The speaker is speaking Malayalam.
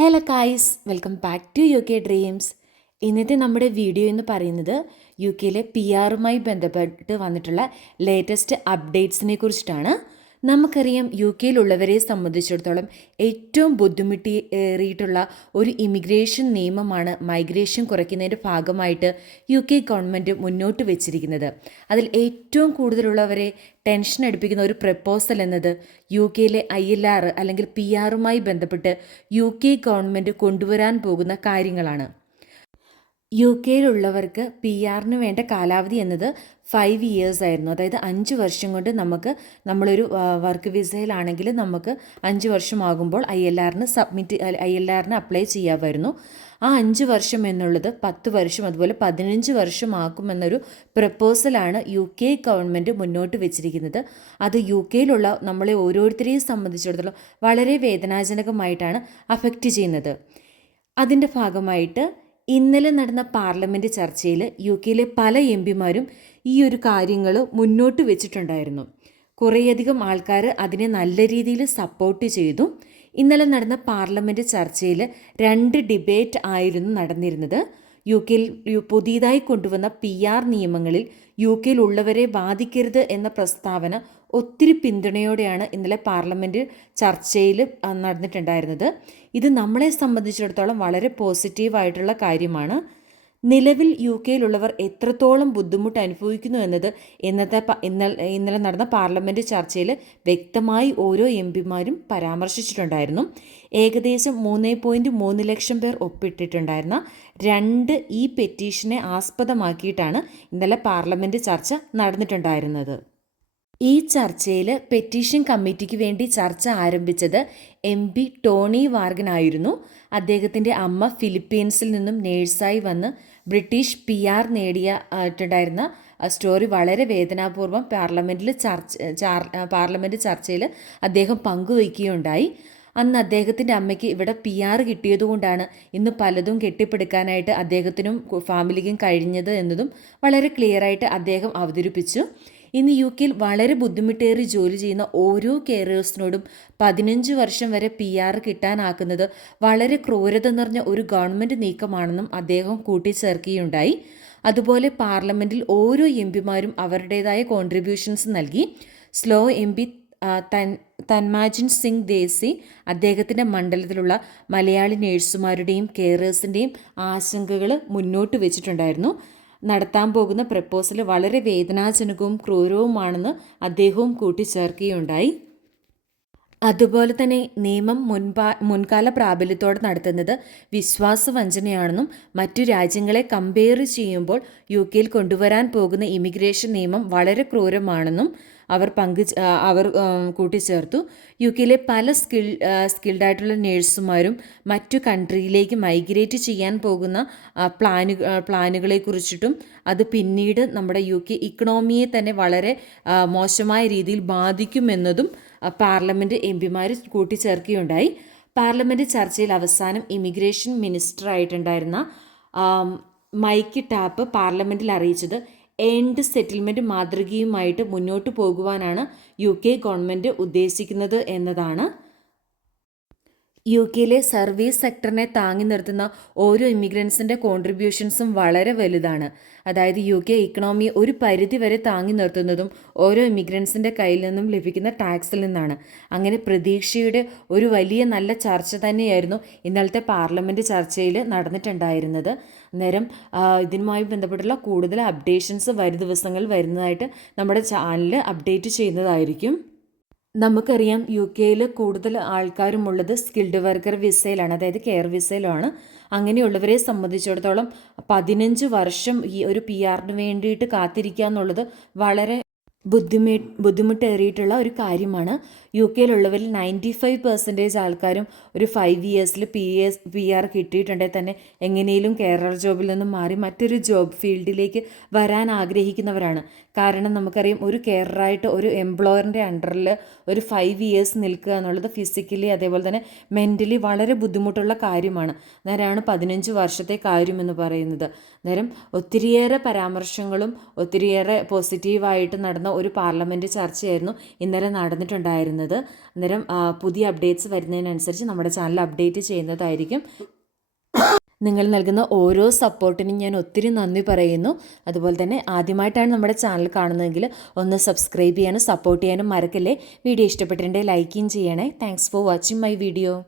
Hello guys welcome back to U K dreams ഇന്നത്തെ നമ്മുടെ വീഡിയോ എന്ന് പറയുന്നത് യു കെയിലെ പി ആറുമായി ബന്ധപ്പെട്ട് വന്നിട്ടുള്ള ലേറ്റസ്റ്റ് അപ്ഡേറ്റ്സിനെ കുറിച്ചിട്ടാണ്. നമുക്കറിയാം യു കെയിലുള്ളവരെ സംബന്ധിച്ചിടത്തോളം ഏറ്റവും ബുദ്ധിമുട്ടി ഏറിയിട്ടുള്ള ഒരു ഇമിഗ്രേഷൻ നിയമമാണ് മൈഗ്രേഷൻ കുറയ്ക്കുന്നതിന്റെ ഭാഗമായിട്ട് യു കെ ഗവൺമെന്റ് മുന്നോട്ട് വെച്ചിരിക്കുന്നത്. അതിൽ ഏറ്റവും കൂടുതലുള്ളവരെ ടെൻഷൻ അടുപ്പിക്കുന്ന ഒരു പ്രപ്പോസൽ എന്നത് യു കെയിലെ ഐ എൽ ആർ അല്ലെങ്കിൽ പി ആറുമായി ബന്ധപ്പെട്ട് യു കെ ഗവൺമെന്റ് കൊണ്ടുവരാൻ പോകുന്ന കാര്യങ്ങളാണ്. യു കെയിലുള്ളവർക്ക് പി ആറിന് വേണ്ട കാലാവധി എന്നത് ഫൈവ് ഇയേഴ്സ് ആയിരുന്നു. അതായത് അഞ്ച് വർഷം കൊണ്ട് നമുക്ക് നമ്മളൊരു വർക്ക് വിസയിലാണെങ്കിൽ നമുക്ക് അഞ്ച് വർഷമാകുമ്പോൾ ഐ എൽ ആറിന് സബ്മിറ്റ് ഐ എൽ ആറിന് അപ്ലൈ ചെയ്യാമായിരുന്നു. ആ അഞ്ച് വർഷം എന്നുള്ളത് പത്ത് വർഷം അതുപോലെ പതിനഞ്ച് വർഷമാക്കുമെന്നൊരു പ്രപ്പോസലാണ് യു കെ ഗവൺമെന്റ് മുന്നോട്ട് വെച്ചിരിക്കുന്നത്. അത് യു കെയിലുള്ള നമ്മളെ ഓരോരുത്തരെയും സംബന്ധിച്ചിടത്തോളം വളരെ വേദനാജനകമായിട്ടാണ് അഫക്റ്റ് ചെയ്യുന്നത്. അതിന്റെ ഭാഗമായിട്ട് ഇന്നലെ നടന്ന പാർലമെന്റ് ചർച്ചയിൽ യു കെയിലെ പല എം പിമാരും ഈ ഒരു കാര്യങ്ങൾ മുന്നോട്ട് വെച്ചിട്ടുണ്ടായിരുന്നു. കുറേയധികം ആൾക്കാർ അതിനെ നല്ല രീതിയിൽ സപ്പോർട്ട് ചെയ്തു. ഇന്നലെ നടന്ന പാർലമെന്റ് ചർച്ചയിൽ രണ്ട് ഡിബേറ്റ് ആയിരുന്നു നടന്നിരുന്നത്. യു കെയിൽ പുതിയതായി കൊണ്ടുവന്ന പി ആർ നിയമങ്ങളിൽ യു കെയിൽ ഉള്ളവരെ ബാധിക്കരുത് എന്ന പ്രസ്താവന ഒത്തിരി പിന്തുണയോടെയാണ് ഇന്നലെ പാർലമെന്റ് ചർച്ചയിൽ നടന്നിട്ടുണ്ടായിരുന്നത്. ഇത് നമ്മളെ സംബന്ധിച്ചിടത്തോളം വളരെ പോസിറ്റീവായിട്ടുള്ള കാര്യമാണ്. നിലവിൽ യു കെയിലുള്ളവർ എത്രത്തോളം ബുദ്ധിമുട്ട് അനുഭവിക്കുന്നു എന്നത് ഇന്നത്തെ ഇന്നലെ ഇന്നലെ നടന്ന പാർലമെന്റ് ചർച്ചയിൽ വ്യക്തമായി ഓരോ എം പിമാരും പരാമർശിച്ചിട്ടുണ്ടായിരുന്നു. ഏകദേശം മൂന്ന് പോയിന്റ് മൂന്ന് ലക്ഷം പേർ ഒപ്പിട്ടിട്ടുണ്ടായിരുന്ന രണ്ട് ഈ പെറ്റീഷനെ ആസ്പദമാക്കിയിട്ടാണ് ഇന്നലെ പാർലമെന്റ് ചർച്ച നടന്നിട്ടുണ്ടായിരുന്നത്. ഈ ചർച്ചയിൽ പെറ്റീഷൻ കമ്മിറ്റിക്ക് വേണ്ടി ചർച്ച ആരംഭിച്ചത് എം പി ടോണി വാർഗനായിരുന്നു. അദ്ദേഹത്തിന്റെ അമ്മ ഫിലിപ്പീൻസിൽ നിന്നും നേഴ്സായി വന്ന് ബ്രിട്ടീഷ് പി ആർ നേടിയിട്ടുണ്ടായിരുന്ന സ്റ്റോറി വളരെ വേദനാപൂർവം പാർലമെന്റിൽ ചർച്ച പാർലമെന്റ് ചർച്ചയിൽ അദ്ദേഹം പങ്കുവയ്ക്കുകയുണ്ടായി. അന്ന് അദ്ദേഹത്തിന്റെ അമ്മയ്ക്ക് ഇവിടെ പി ആർ കിട്ടിയതുകൊണ്ടാണ് ഇന്ന് പലതും കെട്ടിപ്പടുക്കാനായിട്ട് അദ്ദേഹത്തിനും ഫാമിലിക്കും കഴിഞ്ഞത് എന്നതും വളരെ ക്ലിയറായിട്ട് അദ്ദേഹം അവതരിപ്പിച്ചു. ഇന്ന് യു കെയിൽ വളരെ ബുദ്ധിമുട്ടേറി ജോലി ചെയ്യുന്ന ഓരോ കെയറേഴ്സിനോടും പതിനഞ്ച് വർഷം വരെ പി ആർ കിട്ടാനാക്കുന്നത് വളരെ ക്രൂരത നിറഞ്ഞ ഒരു ഗവൺമെന്റ് നീക്കമാണെന്നും അദ്ദേഹം കൂട്ടിച്ചേർക്കുകയുണ്ടായി. അതുപോലെ പാർലമെന്റിൽ ഓരോ എം പിമാരും അവരുടേതായ കോൺട്രിബ്യൂഷൻസ് നൽകി. സ്ലോ എം പി തൻ തന്മാജിൻ സിംഗ് ദേസി അദ്ദേഹത്തിന്റെ മണ്ഡലത്തിലുള്ള മലയാളി നേഴ്സുമാരുടെയും കെയറേഴ്സിന്റെയും ആശങ്കകൾ മുന്നോട്ട് വെച്ചിട്ടുണ്ടായിരുന്നു. നടത്താൻ പോകുന്ന പ്രപ്പോസൽ വളരെ വേദനാജനകവും ക്രൂരവുമാണെന്ന് അദ്ദേഹവും കൂട്ടിച്ചേർക്കുകയുണ്ടായി. അതുപോലെ തന്നെ നിയമം മുൻപാ മുൻകാല പ്രാബല്യത്തോടെ നടത്തുന്നത് വിശ്വാസവഞ്ചനയാണെന്നും മറ്റു രാജ്യങ്ങളെ കമ്പയർ ചെയ്യുമ്പോൾ യു കെയിൽ കൊണ്ടുവരാൻ പോകുന്ന ഇമിഗ്രേഷൻ നിയമം വളരെ ക്രൂരമാണെന്നും അവർ പങ്കു അവർ കൂട്ടിച്ചേർത്തു. യു കെയിലെ പല സ്കിൽ സ്കിൽഡ് ആയിട്ടുള്ള നേഴ്സുമാരും മറ്റു കൺട്രിയിലേക്ക് മൈഗ്രേറ്റ് ചെയ്യാൻ പോകുന്ന പ്ലാനു പ്ലാനുകളെ കുറിച്ചിട്ടും അത് പിന്നീട് നമ്മുടെ യു കെ ഇക്കണോമിയെ തന്നെ വളരെ മോശമായ രീതിയിൽ ബാധിക്കുമെന്നതും പാർലമെന്റ് എം പിമാർ കൂട്ടിച്ചേർക്കുകയുണ്ടായി. പാർലമെന്റ് ചർച്ചയിൽ അവസാനം ഇമിഗ്രേഷൻ മിനിസ്റ്റർ ആയിട്ടുണ്ടായിരുന്ന മൈക്ക് ടാപ്പ് പാർലമെന്റിൽ അറിയിച്ചത് എൻഡ് സെറ്റിൽമെന്റ് മാതൃകയുമായിട്ട് മുന്നോട്ട് പോകുവാനാണ് യു കെ ഗവൺമെന്റ് ഉദ്ദേശിക്കുന്നത് എന്നതാണ്. യു കെയിലെ സർവീസ് സെക്ടറിനെ താങ്ങി നിർത്തുന്ന ഓരോ ഇമിഗ്രൻസിന്റെ കോൺട്രിബ്യൂഷൻസും വളരെ വലുതാണ്. അതായത് യു കെ ഇക്കണോമി ഒരു പരിധി വരെ താങ്ങി നിർത്തുന്നതും ഓരോ ഇമിഗ്രൻസിന്റെ കയ്യിൽ നിന്നും ലഭിക്കുന്ന ടാക്സിൽ നിന്നാണ്. അങ്ങനെ പ്രതീക്ഷയുടെ ഒരു വലിയ നല്ല ചർച്ച തന്നെയായിരുന്നു ഇന്നലത്തെ പാർലമെന്റ് ചർച്ചയിൽ നടന്നിട്ടുണ്ടായിരുന്നത്. അന്നേരം ഇതിനുമായി ബന്ധപ്പെട്ടുള്ള കൂടുതൽ അപ്ഡേഷൻസ് വരും ദിവസങ്ങളിൽ വരുന്നതായിട്ട് നമ്മുടെ ചാനൽ അപ്ഡേറ്റ് ചെയ്യുന്നതായിരിക്കും. നമുക്കറിയാം യു കെയിൽ കൂടുതൽ ആൾക്കാരുമുള്ളത് സ്കിൽഡ് വർക്കർ വിസയിലാണ് അതായത് കെയർ വിസയിലാണ്. അങ്ങനെയുള്ളവരെ സംബന്ധിച്ചിടത്തോളം പതിനഞ്ച് വർഷം ഈ ഒരു പി ആറിന് വേണ്ടിയിട്ട് കാത്തിരിക്കുക എന്നുള്ളത് വളരെ ബുദ്ധിമി ബുദ്ധിമുട്ടേറിയിട്ടുള്ള ഒരു കാര്യമാണ്. യു കെയിലുള്ളവരിൽ നയന്റി ഫൈവ് പെർസെന്റേജ് ആൾക്കാരും ഒരു ഫൈവ് ഇയേഴ്സിൽ പി എസ് പി ആർ കിട്ടിയിട്ടുണ്ടെങ്കിൽ തന്നെ എങ്ങനെയും കേരള ജോബിൽ നിന്നും മാറി മറ്റൊരു ജോബ് ഫീൽഡിലേക്ക് വരാൻ ആഗ്രഹിക്കുന്നവരാണ്. കാരണം നമുക്കറിയാം ഒരു കെയറായിട്ട് ഒരു എംപ്ലോയറിന്റെ അണ്ടറിൽ ഒരു ഫൈവ് ഇയേഴ്സ് നിൽക്കുക എന്നുള്ളത് ഫിസിക്കലി അതേപോലെ തന്നെ മെന്റലി വളരെ ബുദ്ധിമുട്ടുള്ള കാര്യമാണ്. നേരമാണ് പതിനഞ്ച് വർഷത്തെ കാര്യമെന്ന് പറയുന്നത്. നേരം ഒത്തിരിയേറെ പരാമർശങ്ങളും ഒത്തിരിയേറെ പോസിറ്റീവായിട്ട് നടന്ന നടന്ന ഒരു പാർലമെന്റ് ചർച്ചയായിരുന്നു ഇന്നലെ നടന്നിട്ടുണ്ടായിരുന്നത്. അന്നേരം പുതിയ അപ്ഡേറ്റ്സ് വരുന്നതിനനുസരിച്ച് നമ്മുടെ ചാനൽ അപ്ഡേറ്റ് ചെയ്യുന്നതായിരിക്കും. നിങ്ങൾ നൽകുന്ന ഓരോ സപ്പോർട്ടിനും ഞാൻ ഒത്തിരി നന്ദി പറയുന്നു. അതുപോലെ തന്നെ ആദ്യമായിട്ടാണ് നമ്മുടെ ചാനൽ കാണുന്നതെങ്കിൽ ഒന്ന് സബ്സ്ക്രൈബ് ചെയ്യാനും സപ്പോർട്ട് ചെയ്യാനും മറക്കല്ലേ. വീഡിയോ ഇഷ്ടപ്പെട്ടിട്ടുണ്ടെങ്കിൽ ലൈക്കും ചെയ്യണേ. Thanks for watching my video.